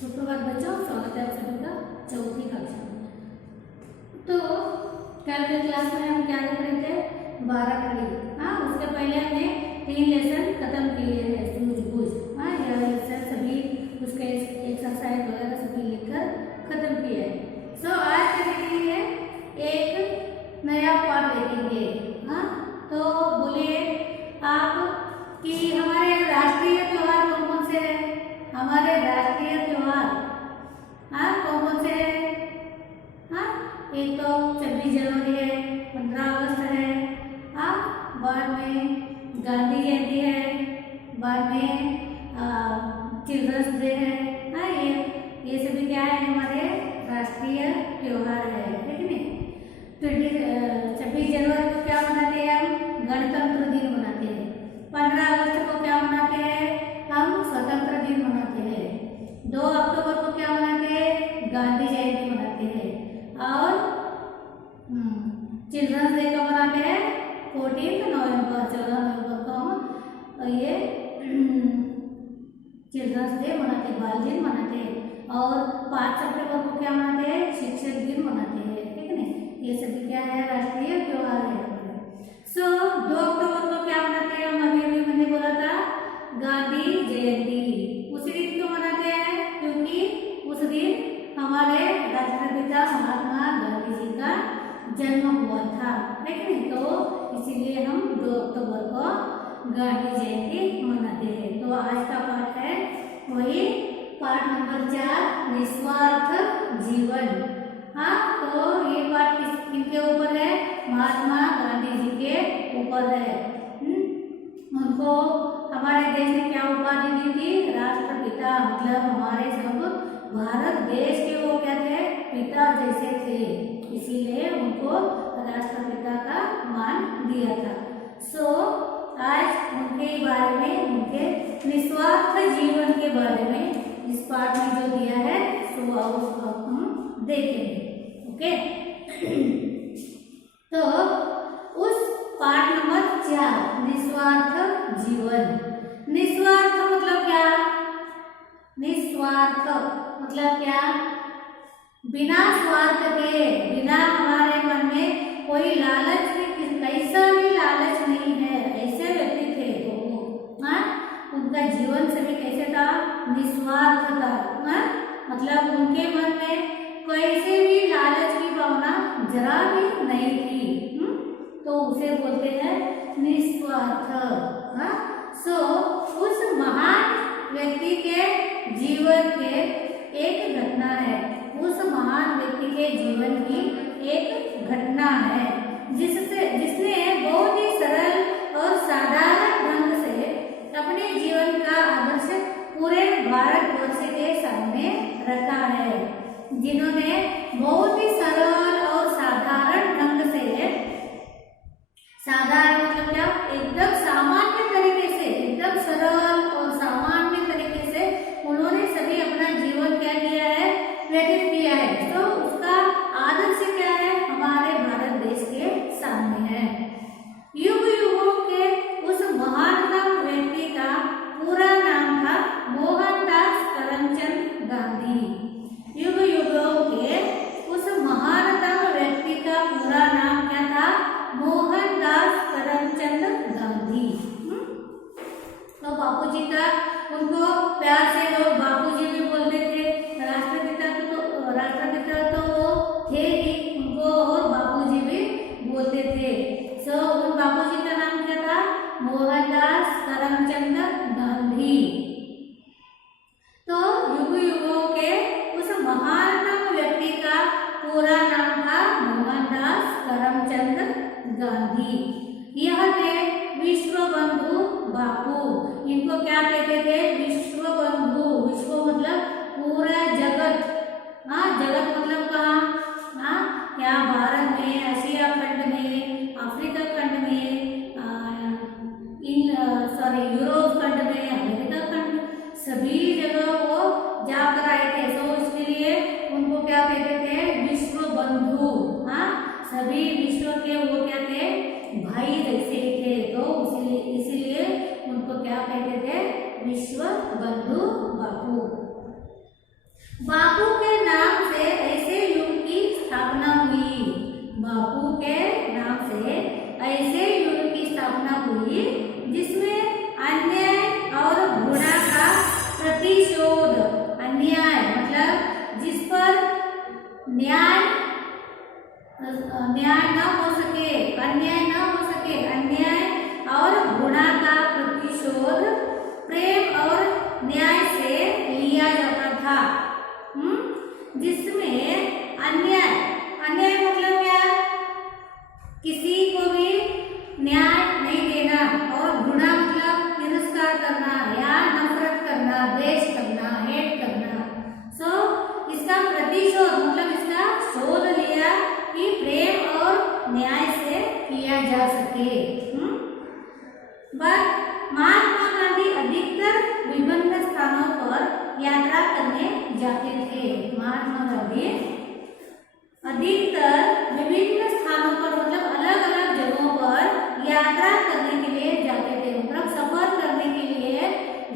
सुप्रभात बच्चों, स्वागत है आप सभी का चौथी कक्षा में। तो कल के क्लास में हम क्या देख रहे थे? 12 कड़ी। हाँ, उसके पहले हमने 3 लेसन खत्म किए हैं। सूझबूझ, हाँ, यह लेसन सभी उसके एक्सरसाइज वगैरह सभी लिखकर खत्म किए हैं। सो आज क्या देखेंगे? एक नया पाठ देखेंगे। हाँ, तो बोलिए आप कि हमारे राष्ट्रीय त्योहार कौन कौन से हैं? हमारे राष्ट्रीय त्योहार हाँ कौन कौन से हैं? हाँ, एक तो 26 जनवरी है, 15 अगस्त है, हाँ, बाद में गांधी जयंती है, बाद में चिल्ड्रंस डे है। हाँ, ये सभी क्या है? हमारे राष्ट्रीय त्योहार है, ठीक है। 26 जनवरी को क्या मनाते हैं? हम गणतंत्र दिन मनाते हैं। 15 अगस्त को क्या मनाते हैं? हम स्वतंत्र दिन मनाते हैं। 2 अक्टूबर को क्या मनाते हैं? गांधी जयंती मनाते हैं। और चिल्ड्रंस डे कब मनाते हैं? 14 नवंबर, 14 नवंबर को हम ये चिल्ड्रंस डे मनाते हैं, बाल दिन मनाते हैं। और 5 सितंबर को क्या मनाते हैं? शिक्षक दिन मनाते हैं, ठीक है ना। ये सभी क्या है? राष्ट्रीय त्योहार है। सो 2 अक्टूबर को क्या मनाते हैं? हम अभी मैंने बोला था गांधी जयंती। उसी दिन क्यों मनाते हैं? क्योंकि उस दिन हमारे राष्ट्रपिता महात्मा गांधी जी का जन्म हुआ था, है कि नहीं। तो इसीलिए हम 2 अक्टूबर को गांधी जयंती मनाते हैं। तो आज का पाठ है वही पाठ नंबर 4, निस्वार्थ जीवन। हाँ, तो ये पाठ किनके ऊपर है? महात्मा गांधी जी के ऊपर है। उनको हमारे देश ने क्या उपाधि दी थी? राष्ट्रपिता। मतलब हमारे सब भारत देश के वो क्या थे? पिता जैसे थे, इसीलिए उनको राष्ट्रपिता का मान दिया था। सो आज उनके बारे में, उनके निस्वार्थ जीवन के बारे में इस पाठ में जो दिया है सो उसको हम देखेंगे। ओके तो उस पाठ नंबर 4, निस्वार्थ जीवन। निस्वार्थ मतलब क्या? निस्वार्थ मतलब क्या? बिना स्वार्थ के, बिना हमारे मन में कोई लालच, कैसा भी लालच नहीं है, ऐसे व्यक्ति थे वो। हाँ, उनका जीवन सभी कैसे था? निस्वार्थ था। हाँ, मतलब उनके मन में कैसे भी लालच की भावना जरा भी नहीं थी। तो उसे बोलते हैं निस्वार्थ। हाँ, सो उस महान व्यक्ति के जीवन के एक घटना है, उस महान व्यक्ति के जीवन की एक घटना है जिसने बहुत ही सरल और साधारण ढंग से अपने जीवन का आदर्श पूरे भारतवर्ष के सामने रखा है। जिन्होंने बहुत ही सरल और साधारण ढंग से, साधारण मतलब क्या? एकदम सामान्य तरीके से, एकदम सरल और सामान्य तरीके से उन्होंने सभी अपना जीवन क्या किया है? व्यतीत किया है। तो उसका आदर्श क्या है? हमारे भारत देश के सामने है। युग युगों के उस महानतम व्यक्ति का पूरा नाम था मोहनदास करमचंद गांधी। युग युगों के उस महानतम व्यक्ति का पूरा नाम क्या था? मोहनदास करमचंद गांधी। तो बापूजी का, उनको प्यार से लोग बापूजी भी बोलते थे। राष्ट्रपिता तो वो थे ही, उनको और बापूजी भी बोलते थे। सो उन बापूजी का नाम क्या था? मोहनदास करमचंद गांधी। तो युग युगों के उस महानतम व्यक्ति का पूरा नाम था मोहनदास करमचंद गांधी। यह थे विश्व बंधु बापू। इनको क्या कहते थे? विश्व बंधु। विश्व मतलब पूरा जगत। हाँ, जगत मतलब कहाँ? हाँ, क्या भारत में, एशिया खंड में, अफ्रीका खंड में, यूरोप खंड में, अमेरिका खंड, सभी जगह वो जाकर आए थे। तो इसके लिए उनको क्या कहते थे? विश्व बंधु। हाँ, सभी विश्व के वो क्या थे? भाई जैसे थे। तो इसीलिए उनको क्या कहते थे? विश्व बंधु बापू। बापू के नाम से ऐसे युग की स्थापना हुई। बापू के नाम से ऐसे युग की स्थापना हुई जिसमें अन्याय और घृणा का प्रतिशोध, अन्याय मतलब जिस पर न्याय न हो सके, अन्याय न हो सके, अन्याय और घृणा का प्रतिशोध प्रेम और न्याय से लिया जाता था। जिसमें अन्याय, अन्याय मतलब क्या, किसी को भी न्याय नहीं देना, और घृणा मतलब तिरस्कार करना या नफरत करना, द्वेष करना, हेट करना। सो इसका प्रतिशोध मतलब इसका शोध लिया कि प्रेम और न्याय से किया जा सके। बट महात्मा गांधी अधिकतर विभिन्न स्थानों पर यात्रा करने जाते थे। महात्मा गांधी अधिकतर विभिन्न स्थानों पर मतलब अलग अलग जगहों पर यात्रा करने के लिए जाते थे, मतलब सफर करने के लिए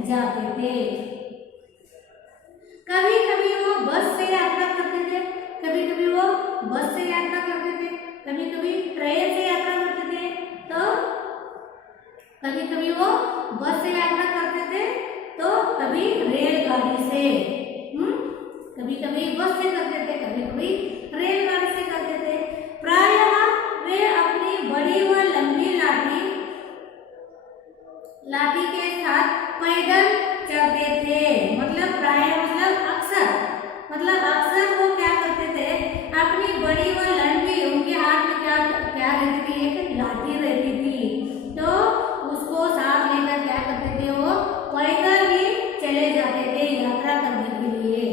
जाते थे। कभी कभी वो बस से यात्रा करते थे, कभी कभी वो बस से यात्रा करते थे, कभी कभी ट्रेन से यात्रा करते थे, तो कभी कभी वो बस से यात्रा करते थे, तो कभी रेलगाड़ी से, कभी कभी बस से करते थे, कभी कभी रेलगाड़ी से करते थे। प्रायः वे अपनी बड़ी व लंबी लाठी के साथ पैदल चलते थे। मतलब प्रायः मतलब अक्सर वो क्या करते थे, अपनी बड़ी व लंबी, उनके हाथ में क्या रहती थी, एक लाठी रहती थी, तो उसको साथ लेकर क्या करते थे, वो पैदल ही चले जाते थे यात्रा करने के लिए।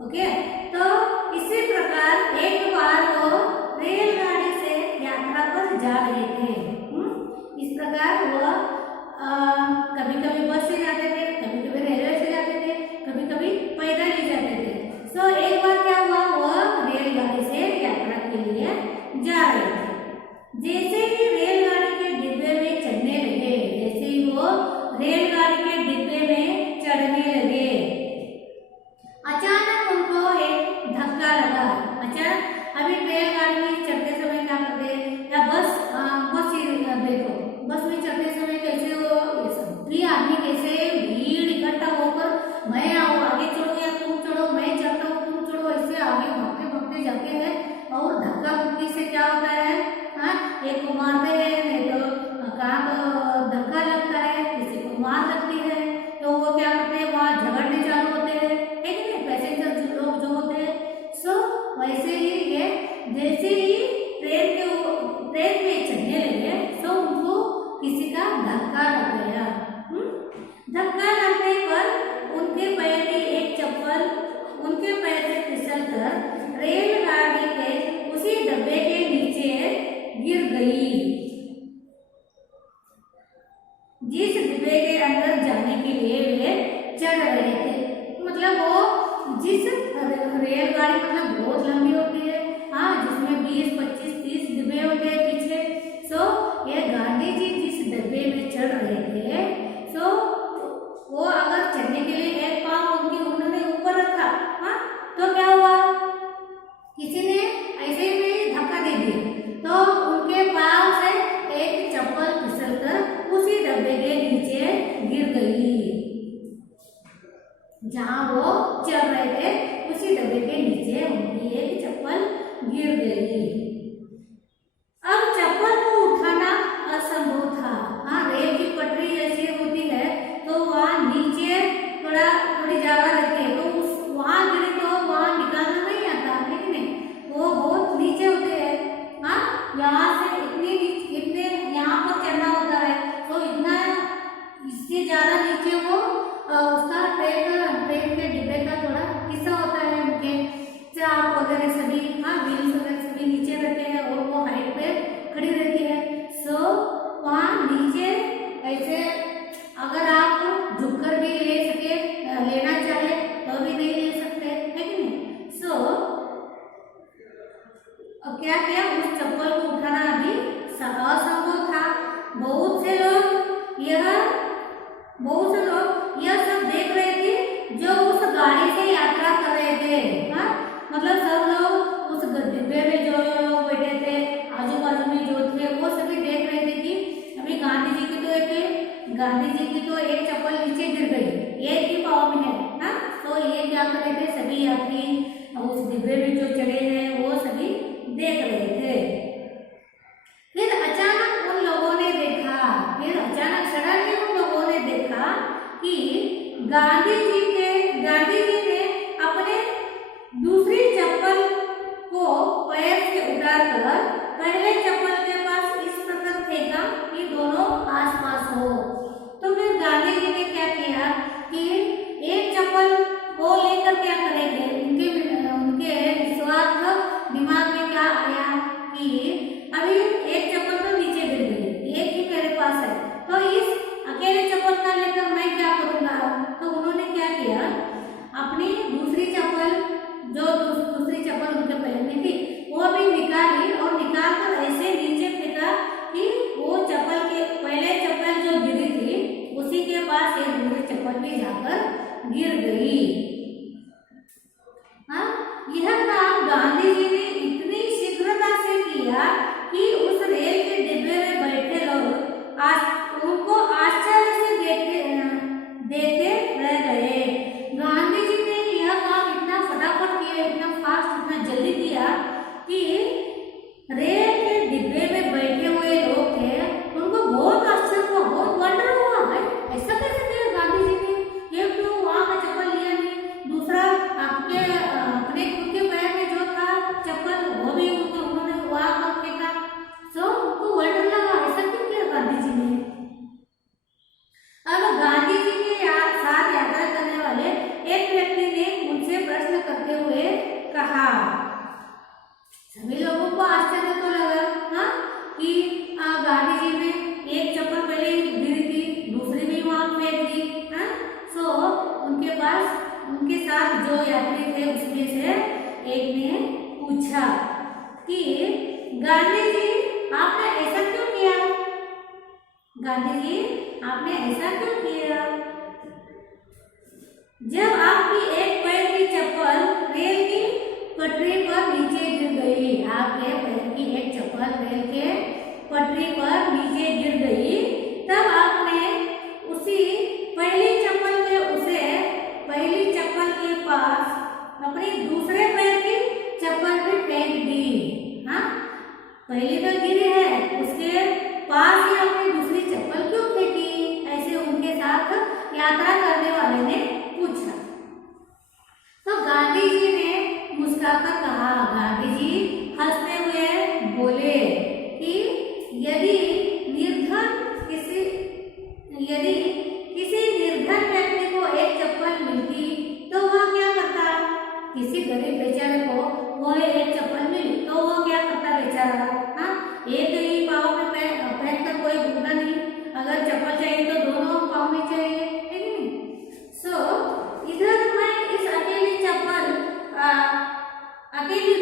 ओके, तो इसी प्रकार एक बार वो रेलगाड़ी से यात्रा पर जा रहे थे। इस प्रकार वो कभी कभी बस से जाते थे, कभी कभी रेलवे से जाते थे, कभी कभी पैदल ही जाते थे। सो एक बार क्या हुआ, वह रेलगाड़ी से यात्रा के लिए जा रहे थे। जैसे ही रेलगाड़ी के डिब्बे में चढ़ने लगे, जैसे ही वो रेलगाड़ी के डिब्बे में चढ़ने लगे, अचानक उनको एक धक्का लगा। अभी रेलगाड़ी में चढ़ते समय क्या करते हैं, या बस देखो, बस में चढ़ते समय कैसे वो सभी आदमी कैसे भीड़ इकट्ठा होकर, मैं आगे चढ़ो या तुम चढ़ो, मैं चढ़ता हूँ तुम चढ़ो, ऐसे आगे भागते भागते जाते हैं। और धक्का मुक्की से क्या होता है, एक को मारते हैं, नहीं तो कहाँ तो धक्का लगता है, किसी को मार लगती है, तो वो क्या करते हैं, वहाँ झगड़ने चालू होते हैं, ठीक है, पैसेंजर लोग जो होते हैं। सो वैसे ही ये जैसे ही ट्रेन में चढ़ने लगे, तो उनको किसी का धक्का लग गया। धक्का लगने पर उनके पैर की एक चप्पल उनके पैर से फिसलकर रेलगाड़ी के उसी डब्बे के नीचे गिर गई, जिस डिब्बे के अंदर जाने के लिए वे चढ़ रहे थे। मतलब वो जिस रेलगाड़ी मतलब बहुत लंबी होती है, जिसमें 20, 25, 30 डिब्बे होते हैं पीछे। सो ये गांधी जी जिस डब्बे में चढ़ रहे थे, सो वो अगर चढ़ने के लिए एक पाँव उन्होंने ऊपर रखा, तो क्या हुआ, किसी ने ऐसे ही धक्का दे दिया, तो उनके पाँव से एक चप्पल फिसलकर उसी डब्बे के नीचे गिर गई। जहाँ वो चल रहे थे उसी डब्बे के नीचे उनकी एक चप्पल गिर गई। अब चप्पल को उठाना असंभव था। रेल की पटरी ऐसी होती है, तो वहाँ नीचे थोड़ी जगह रहती है, तो वहाँ गिरे तो वहाँ निकालना नहीं आता, ठीक नहीं, वो बहुत नीचे होते हैं। यहाँ से इतने यहाँ पर चढ़ना होता है, तो इतना इससे ज़्यादा नीचे वो उसका ट्रेन के डिब्बे का थोड़ा हिस्सा होता है, उनके चाप वगैरह सभी, व्हील्स वगैरह सभी नीचे गांधी जी ने अपने दूसरी चप्पल को पैर से उतारकर पहले चप्पल के पास इस प्रकार फेंका कि दोनों आसपास हो। तो फिर गांधी जी ने क्या किया कि एक चप्पल को लेकर क्या करेंगे, उनके निस्वार्थ दिमाग में क्या आया कि अभी एक चप्पल तो नीचे गिर गई, एक ही मेरे पास है, तो इस अकेले चप्पल का लेकर मैं क्या करूंगा। तो उन्होंने क्या किया, अपनी दूसरी चप्पल उनके पैर में थी वो भी निकाली और निकाल कर ऐसे नीचे फेंका कि वो चप्पल के पहले चप्पल जो गिरी थी उसी के पास ये दूसरी चप्पल भी जाकर गिर गई। हाँ, यह काम गांधी जी ने इतनी शीघ्रता से किया कि उस रेल के डिब्बे में बैठे लोग उनको आश्चर्य से देखते रह गए। गांधी जी ने यह काम इतना फटाफट किया, इतना फास्ट, इतना जल्दी किया कि रेल के डिब्बे में बैठे हुए लोग थे उनको बहुत आश्चर्य हुआ, बहुत वंडर हुआ है ऐसा कैसे किया गांधी जी ने। एक तो वहां का चप्पल लिया नहीं, दूसरा अपने खुद के पैर में जो था चप्पल वो भी उन्होंने वहां पर फेंका। सो उनको वंडर लगा ऐसा क्यों किया गांधी जी ने। अब गांधी जी के साथ यात्रा करने वाले एक व्यक्ति ने उनसे प्रश्न करते हुए कहा, सभी लोगों को आश्चर्य तो लगा हाँ कि गांधी जी ने एक चप्पल पहले गिरी थी, दूसरी भी वहां फेंक दी। हाँ, सो उनके साथ जो यात्री थे उसमें से एक ने पूछा कि गांधी जी आपने ऐसा क्यों किया, गांधी जी आपने ऐसा क्यों किया। जब आपकी एक पैर की चप्पल रेल की पटरी पर नीचे गिर गई, आपके पैर की एक चप्पल रेल के पटरी पर नीचे गिर गई, तब आपने उसी पहली चप्पल के पास अपनी दूसरे पैर की चप्पल भी फेंक दी। हाँ, पहली तो गिरी है उसके पास ही अपनी दूसरी चप्पल क्यों फेंकी, ऐसे उनके साथ यात्रा करने वाले ने पूछा। तो गांधी जी ने मुस्कुराकर कहा, गांधी जी हंसते हुए बोले कि यदि किसी निर्धन व्यक्ति को एक चप्पल मिलती तो वह क्या करता, किसी गरीब बेचारे को वो एक चप्पल मिली तो वो क्या करता बेचारा। हाँ, एक ही पाँव में पहन कर कोई घूमना नहीं, अगर चप्पल चाहिए तो दोनों पाँव में चाहिए, है नहीं। सो इधर मैं इस अकेली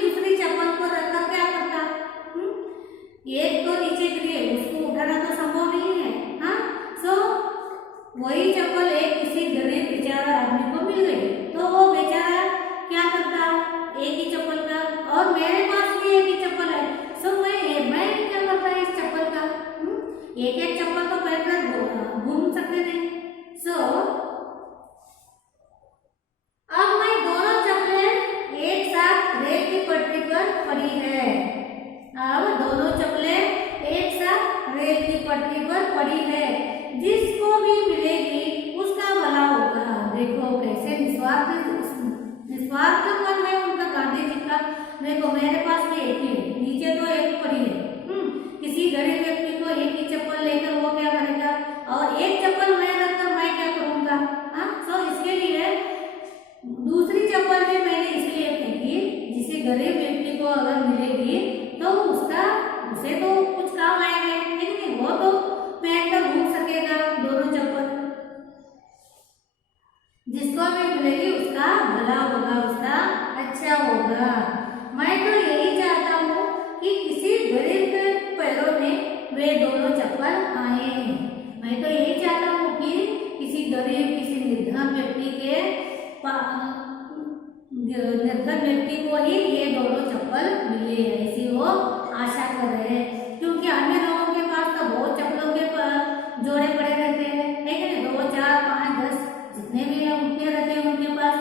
दूसरी चप्पल को रखकर क्या करता, एक तो नीचे गिरी है उसको उठाना तो संभव नहीं है। हाँ, सो वही चप्पल एक किसी गरीब बेचारा आदमी को मिल गई तो वो बेचारा क्या करता, एक ही चप्पल का, और मेरे पास भी एक ही चप्पल है, सो मैं क्या करता इस चप्पल का, एक चप्पल तो पहनकर घूम सकते थे। सो अब मैं दोनों चप्पलें एक साथ रेल की पटरी पर पड़ी है, अब दोनों चप्पलें एक साथ रेल की पटरी पर पड़ी है, जिसको भी मिलेगी उसका भला होगा। देखो कैसे निस्वार्थ मन है उनका गांधी जी का। देखो मेरे पास भी एक ही है, नीचे तो एक पड़ी है, किसी गरीब व्यक्ति को एक ही चप्पल लेकर वो क्या करेगा, और एक चप्पल मैं रखकर मैं क्या करूंगा। हाँ, तो इसके लिए दूसरी चप्पल भी मैंने इसलिए फेंकी, जिसे गरीब व्यक्ति को अगर मिलेगी तो उसे तो कुछ काम आएंगे, लेकिन वो तो पहनकर घूम सकेगा दोनों चप्पल, जिसको भी मिलेगी उसका भला होगा, उसका अच्छा होगा। मैं तो यही चाहता हूँ कि किसी गरीब के पैरों में वे दोनों चप्पल आए। मैं तो यही चाहता हूँ कि किसी गरीब, किसी निर्धन व्यक्ति को ही ये दोनों चप्पल मिले, ऐसी वो आशा कर रहे हैं। क्योंकि अन्य लोगों के पास तो बहुत चप्पलों के जोड़े पड़े रहते हैं, है कि नहीं, 2, 4, 5, 10 जितने भी हैं उतने रहते हैं उनके पास।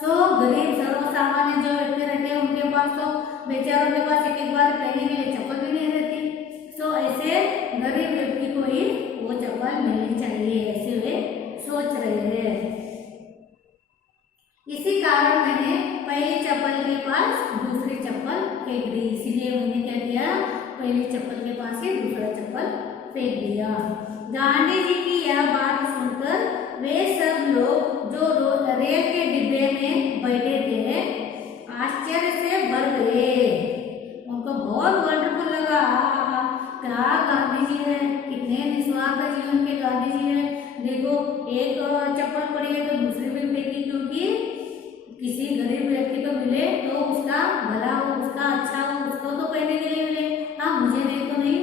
सो गरीब सर्वसामान्य जो व्यक्ति रहते हैं उनके पास तो बेचारों के पास एक बार पहनने के लिए चप्पल भी नहीं रहती। सो ऐसे गरीब व्यक्ति को ही वो चप्पल मिलनी चाहिए, ऐसे वे सोच रहे हैं। पास दूसरी चप्पल फेंक दी, इसीलिए मैंने क्या किया, पहली चप्पल के पास ही दूसरा चप्पल फेंक दिया। गांधी जी की यह बात सुनकर वे सब लोग जो रेल के डिब्बे में बैठे थे आश्चर्य से भर गए। उनको बहुत वंडरफुल लगा, क्या गांधी जी है, कितने निस्वार्थ जीवन के गांधी जी है। देखो एक चप्पल पड़ी है तो दूसरी भी फेंकी, क्योंकि किसी गरीब व्यक्ति को मिले तो उसका भला हो, उसका अच्छा हो, उसको तो पहनने के लिए मिले। हाँ मुझे नहीं तो नहीं,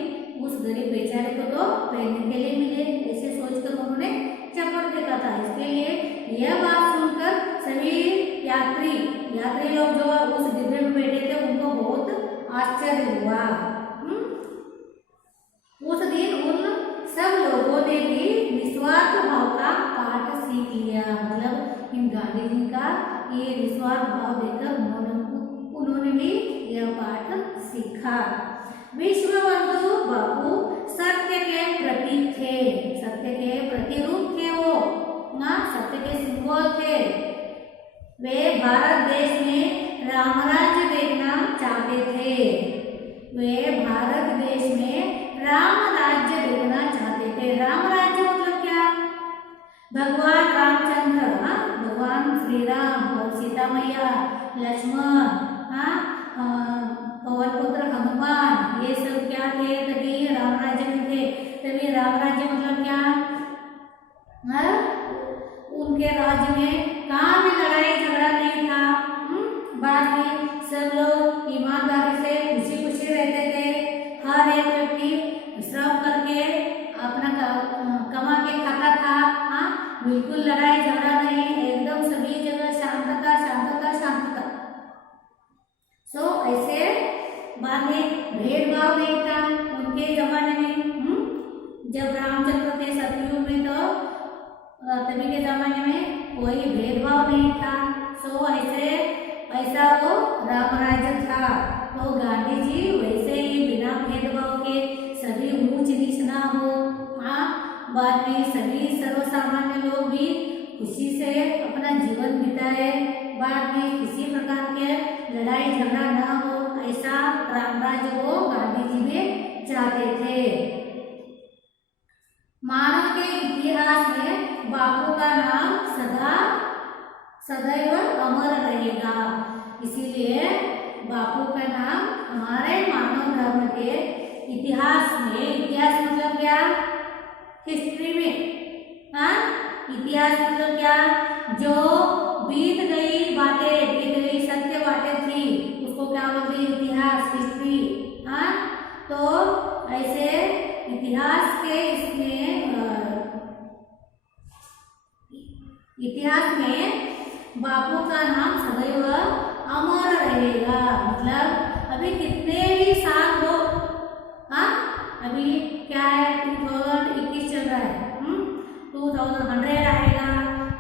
उस गरीब बेचारे को तो पहनने के लिए मिले, ऐसे सोचकर उन्होंने चप्पल फेंका था। इसके लिए यह बात सुनकर सभी यात्री लोग जो उस डिब्बे में बैठे थे उनको बहुत आश्चर्य हुआ। उस दिन उन सब लोगों ने भी निस्वार्थ भाव का पाठ सीख लिया। मतलब इन गांधी जी का ये निस्वार्थ भाव देखकर उन्होंने भी यह पाठ सीखा। विश्व बंधु बापू सत्य के प्रतीक थे, सत्य के प्रतिरूप थे, वो ना सत्य के सिंबल थे। वे भारत देश में रामराज्य देखना चाहते थे। वे भारत देश में राम राज्य देखना चाहते थे। राम राज्य मतलब क्या, भगवान रामचंद्र, भगवान श्री राम और सीता मैया, लक्ष्मण, पवन पुत्र हनुमान, ये सब क्या थे, तभी राम राज्य में थे। तभी राम राज्य मतलब क्या, उनके राज्य में कहाँ भी लड़ाई झगड़ा नहीं था। बाद में सब लोग ईमानदारी से खुशी खुशी रहते थे। हर एक व्यक्ति श्रम करके अपना कमा के खाता था। बिल्कुल लड़ाई झगड़ा नहीं, एकदम सभी जगह शांतता शांतता शांतता। ऐसे बाद में भेदभाव नहीं था उनके जमाने में। जब रामचंद्र थे सतयुग में तो तभी के जमाने में कोई भेदभाव नहीं था। ऐसा वो राम राज्य था। तो गांधी जी वैसे ही बिना भेदभाव के सभी ऊंच नीच ना हो, बाद में सभी सर्वसामान्य लोग भी खुशी से अपना जीवन बिताए, बाद में किसी प्रकार के लड़ाई झगड़ा ना हो, ऐसा राम राज्य को गांधी जी भी चाहते थे। मानव के इतिहास में बापू का नाम सदैव अमर रहेगा। इसीलिए बापू का नाम हमारे मानव धर्म के इतिहास में, इतिहास मतलब क्या, हिस्ट्री में, इतिहास मतलब क्या, जो बीत गई बातें, बीत गई सत्य बातें थी उसको क्या बोलते हैं, इतिहास, हिस्ट्री। तो ऐसे इतिहास के इतिहास में बापू का नाम सदैव अमर रहेगा। मतलब अभी कितने भी साल हो, अभी क्या है 2021 चल रहा है, 2100 आएगा,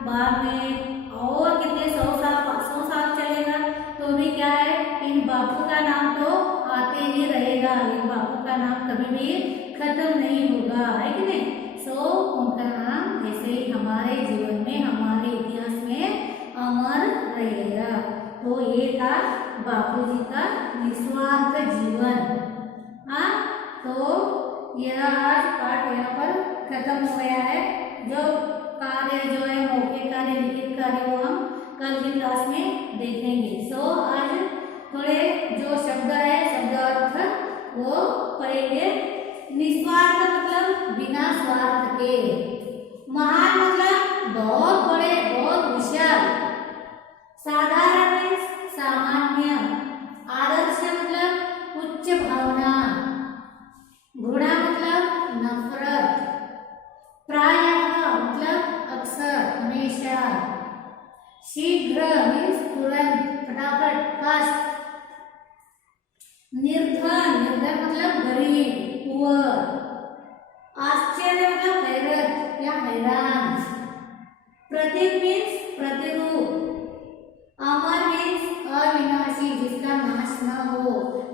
बाद में और कितने 100 साल चलेगा, तो भी क्या है, इन बापू का नाम तो आते ही रहेगा। इन बापू का नाम कभी भी खत्म नहीं होगा, है कि नहीं। उनका नाम ऐसे ही हमारे जीवन में, हमारे इतिहास में अमर रहेगा। तो ये था बापू जी का निस्वार्थ जीवन। तो यह आज पाठ यहाँ पर खत्म हो गया है। जो कार्य जो है, मौखिक कार्य, लिखित कार्य, वो हम कल की क्लास में देखेंगे। आज थोड़े जो शब्द है, शब्द अर्थ वो पढ़ेंगे। निस्वार्थ मतलब बिना स्वार्थ के, महान मतलब बहुत बड़े, बहुत विशाल, साधारण सामान्य, आदर्श मतलब उच्च भावना, घृणा मतलब नफरत, प्रायः मतलब अक्सर, हमेशा, शीघ्र मीन्स तुरंत, फटाफट, फास्ट, निर्धन मतलब गरीब, पुअर, आश्चर्य मतलब हैरत या हैरान, प्रतीक मीन्स प्रतिरूप, अमर मीन्स अविनाशी, जिसका नाश न हो,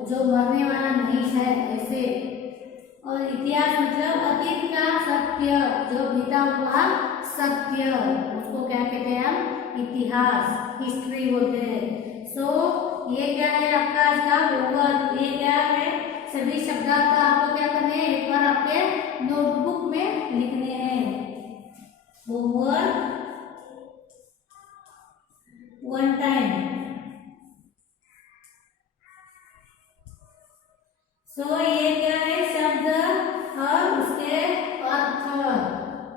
जो मरने वाला नहीं है, ऐसे। और इतिहास मतलब अतीत का सत्य, जो बीता हुआ सत्य, उसको क्या कहते हैं हम, इतिहास, हिस्ट्री बोलते हैं। सो ये क्या है आपका आज का होमवर्क। ये क्या है, सभी शब्दार्थ आपको क्या करने हैं, एक बार आपके नोटबुक में लिखने हैं। Homework 1 time. सो ये क्या है, शब्द और उसके अर्थ।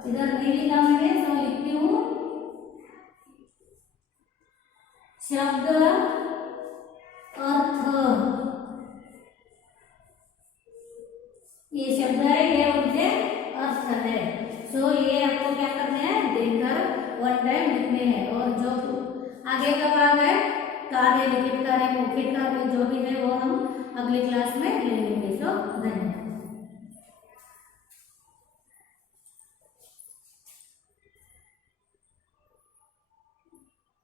इधर नहीं लिखा मैंने, सो लिखती हूँ शब्द अर्थ। ये शब्द है, ये उनके अर्थ है। सो ये आपको क्या करना है, देखकर 1 टाइम लिखने हैं। और जो आगे का भाग है, कार्य, लिखित कार्य, मौखिक कार्य, जो भी है वो हम अगली क्लास में ले लेंगे। सो धन्यवाद।